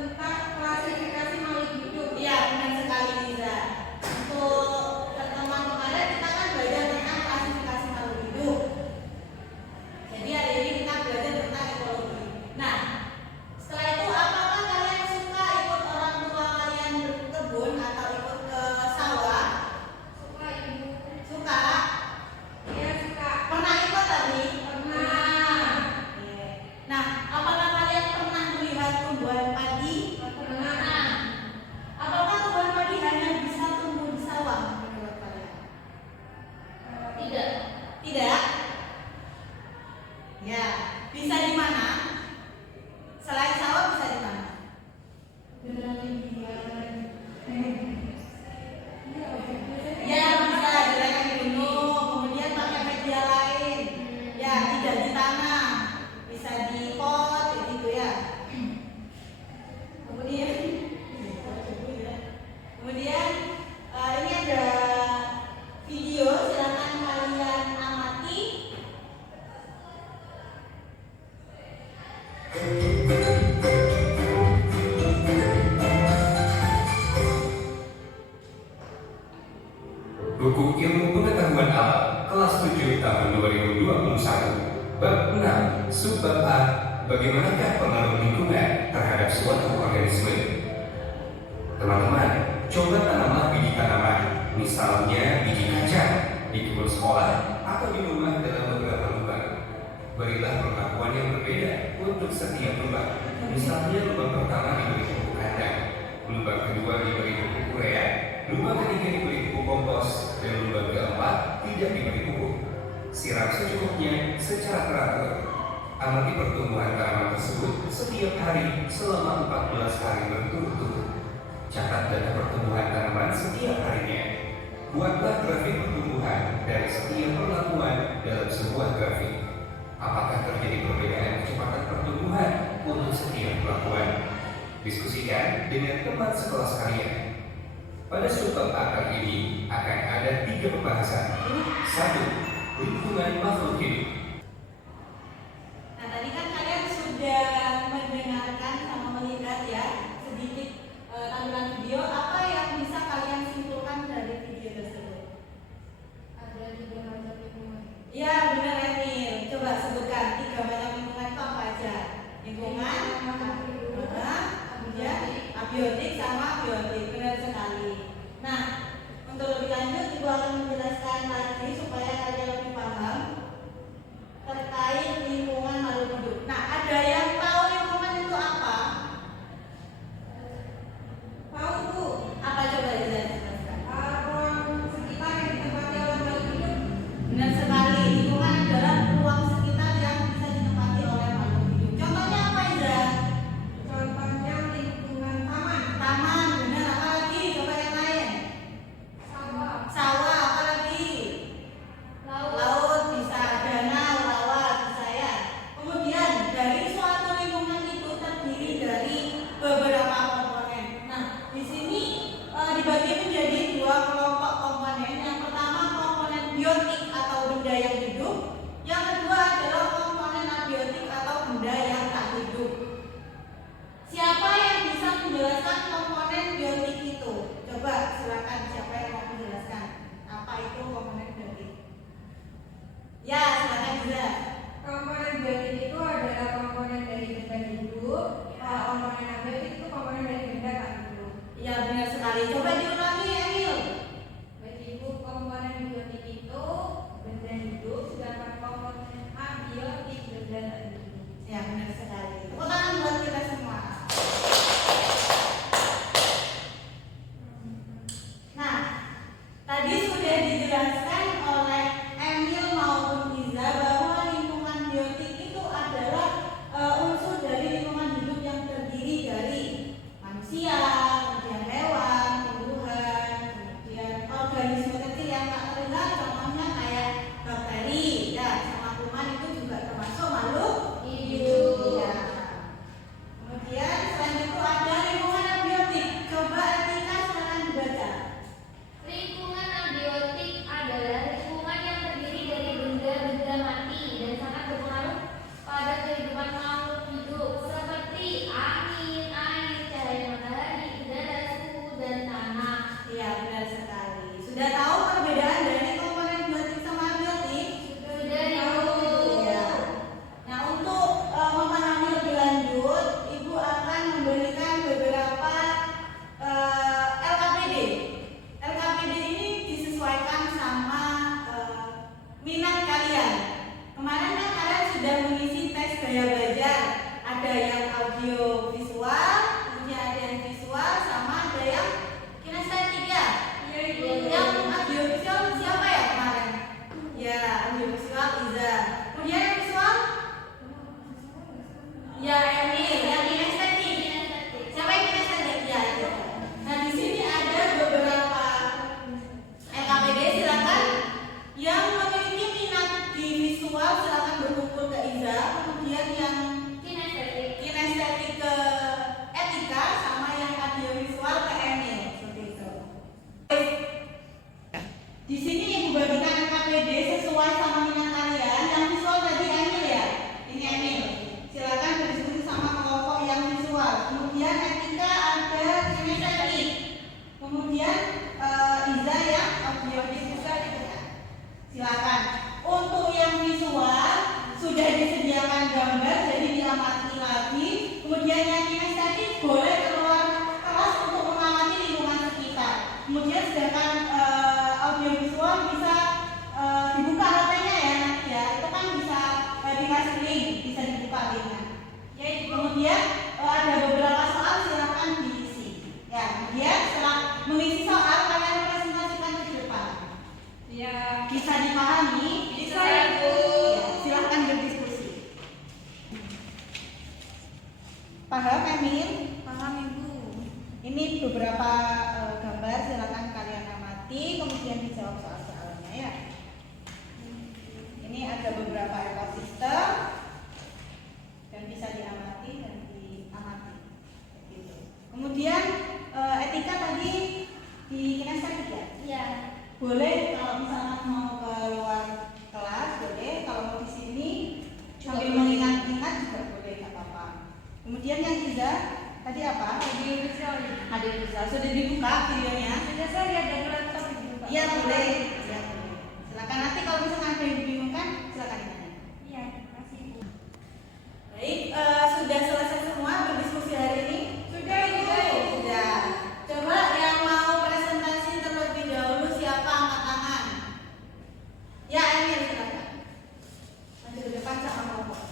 tentang klasifikasi makhluk hidup. Iya, benar sekali Liza. Untuk pertemuan kemarin kita kan belajar tentang klasifikasi makhluk hidup. Jadi hari ini kita belajar tentang ekologi. Nah, setelah itu apakah kalian suka ikut orang tua kalian berkebun atau ikut ke sawah? Suka ibu. Suka? Iya suka. Pernah ikut tadi? Pernah. Oke. Nah, apakah kalian pernah melihat tumbuhan padi? Pernah. Apakah tumbuhan padi hanya bisa tumbuh di sawah menurut kalian? Tidak. Tidak? Ya, bisa di mana? Selain sawah bisa di mana? Ya, bisa di lereng gunung, kemudian pakai media lain. Ya, tidak di tanah. Bisa di pot gitu ya. Kemudian ini ada video, silakan kalian amati. Buku Ilmu Pengetahuan Alam kelas 7 tahun 2021 bab 6 subbab A, bagaimanakah pengaruh lingkungan terhadap suatu organisme. Teman-teman, coba tanamlah biji tanaman, misalnya biji kacang, di kebun sekolah atau di rumah dalam beberapa lubang. Berilah perlakuan yang berbeda untuk setiap lubang. Misalnya lubang pertama diberi pupuk kandang, lubang kedua diberi pupuk urea, lubang ketiga diberi pupuk kompos, dan lubang keempat tidak diberi pupuk. Siram secukupnya secara teratur. Amati pertumbuhan tanaman tersebut setiap hari selama 14 hari berturut-turut. Catat data pertumbuhan tanaman setiap harinya. Buatlah grafik pertumbuhan dari setiap perlakuan dalam sebuah grafik. Apakah terjadi perbedaan kecepatan pertumbuhan untuk setiap perlakuan? Diskusikan dengan teman sekelas kalian. Pada subbab akar ini akan ada 3 pembahasan. 1. Lingkungan makhluk hidup. Nah, tadi kan kalian sudah mendengarkan sama melihat ya sedikit tampilan video. Apa yang bisa kalian simpulkan dari video tersebut? Ada 3 macam lingkungan. Iya, benar Emil. Coba sebutkan 3 macam lingkungan itu apa aja? Lingkungan, kemudian abiotik sama biotik. Benar sekali. Nah, untuk lebih lanjut Ibu akan menjelaskan lagi supaya kalian lebih paham terkait lingkungan makhluk hidup. Nah, ada yang tahu lingkungan itu apa? Tahu Bu, Apa coba dijelaskan? ruang sekitar yang ditempati oleh makhluk hidup. Benar sekali, lingkungan adalah ruang sekitar yang bisa ditempati oleh makhluk hidup. Contohnya apa Iza? Contohnya lingkungan taman, Taman, benar. Apa lagi? Coba yang lain. sawah, Sawah, apa lagi? laut, Laut bisa, danau, rawa bisa ya. Kemudian dari suatu Ini beberapa gambar, silakan kalian amati, kemudian dijawab soal-soalnya ya. Ini ada beberapa ekosistem dan bisa diamati dan diamati. Gitu. Kemudian etika tadi di kinestetik ya? Iya. Boleh kalau misalnya mau ke luar kelas boleh, kalau mau di sini sambil mengingat-ingat juga boleh, nggak apa-apa. Kemudian yang Iza tadi apa? Hadir visual. Sudah dibuka videonya? Sudah, saya lihat dari laptop dibuka. Iya boleh. Iya boleh. Silakan, nanti kalau misalnya ada yang dibingungkan silakan ditanya. Iya, kasih Ibu. Baik, sudah selesai semua berdiskusi hari ini? Sudah, Ibu. Sudah. Coba yang mau presentasi terlebih dahulu siapa angkat tangan? Ya, Emil silakan. Maju ke depan sama kelompok.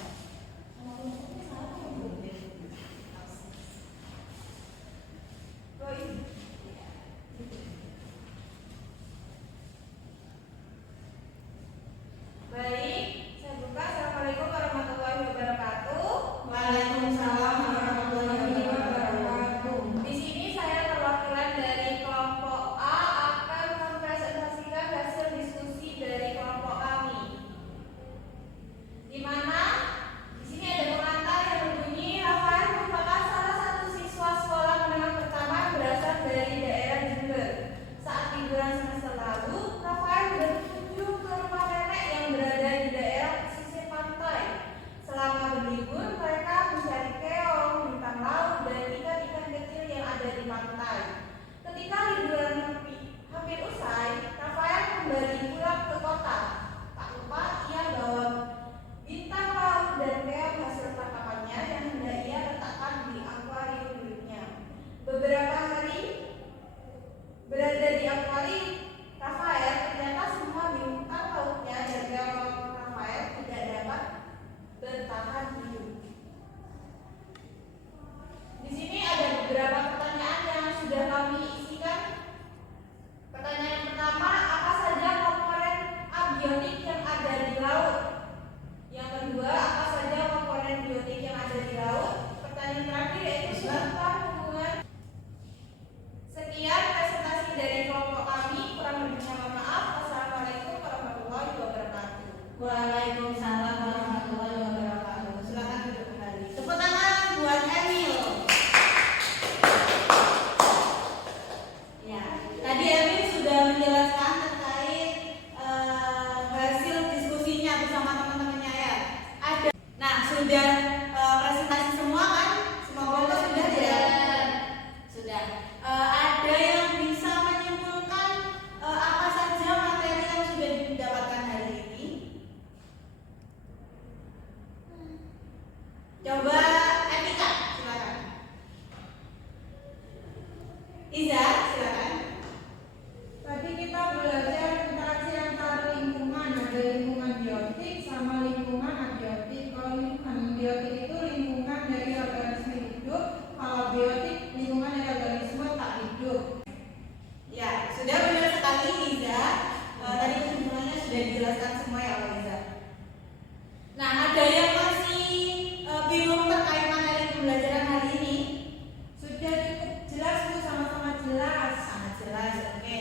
Baik, saya buka. Assalamualaikum warahmatullahi wabarakatuh. Waalaikumsalam warahmatullahi wabarakatuh. Di sini saya perwakilan dari kelompok A akan mempresentasikan hasil diskusi dari kelompok kami. Di mana di sini ada pengantar yang berbunyi, Rafael merupakan salah satu siswa sekolah menengah pertama yang berasal dari daerah Jember. Saat liburan semester lalu, Rafael berkunjung ke rumah nenek yang berada di daerah pesisir pantai. Selama berlibur, mereka mencari keong, bintang laut, dan ikan-ikan kecil yang ada di pantai. Ketika liburan hampir usai, Rafael kembali pulang ke kota. Tak lupa ia bawa bintang laut dan keong hasil tangkapannya yang hendak ia letakkan di akuarium miliknya. Beberapa hari berada di akuarium Rafael, ternyata semua bintang lautnya dan keong Rafael tidak dapat bertahan hidup. Di sini ada beberapa pertanyaan yang sudah kami isikan. Pertanyaan yang pertama, apa saja komponen abiotik yang ada di laut? Yang kedua, apa saja komponen biotik yang ada di laut? Pertanyaan terakhir yaitu tentang hubungan. Sekian presentasi dari kelompok kami. Kurang lebihnya mohon maaf. Wassalamualaikum warahmatullahi wabarakatuh. Waalaikumsalam warahmatullahi wabarakatuh. Silakan duduk kembali. Tepuk tangan buat Emil. Ya, tadi Emil sudah menjelaskan terkait hasil diskusinya bersama teman-temannya ya. Ada. Nah, sudah presentasi semua kan? Semua kelompok sudah ya? Sudah. Ada yang bisa menyimpulkan apa saja materi yang sudah didapatkan hari ini? Coba etika, silakan. Iza, silakan. Tadi kita belajar interaksi antara lingkungan, ada lingkungan biotik sama lingkungan abiotik. Kalau lingkungan biotik itu lingkungan dari organisme hidup, kalau biotik lingkungan dari organisme tak hidup. Ya, sudah benar sekali Iza. Tadi kesimpulannya sudah dijelaskan semua ya oleh Iza. Nah, ada yang masih bingung terkait materi pembelajaran hari ini? Sudah cukup jelas Bu, sama-sama jelas. Sangat jelas, oke.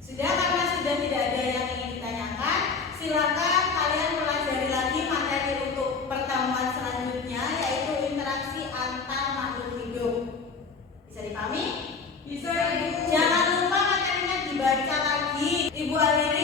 Sudah, karena sudah tidak ada yang ingin ditanyakan, silakan kalian pelajari lagi materi untuk pertemuan selanjutnya, yaitu interaksi antar makhluk hidup. Bisa dipahami? Bisa Ibu. Jangan lupa materinya dibaca lagi. Ibu Alina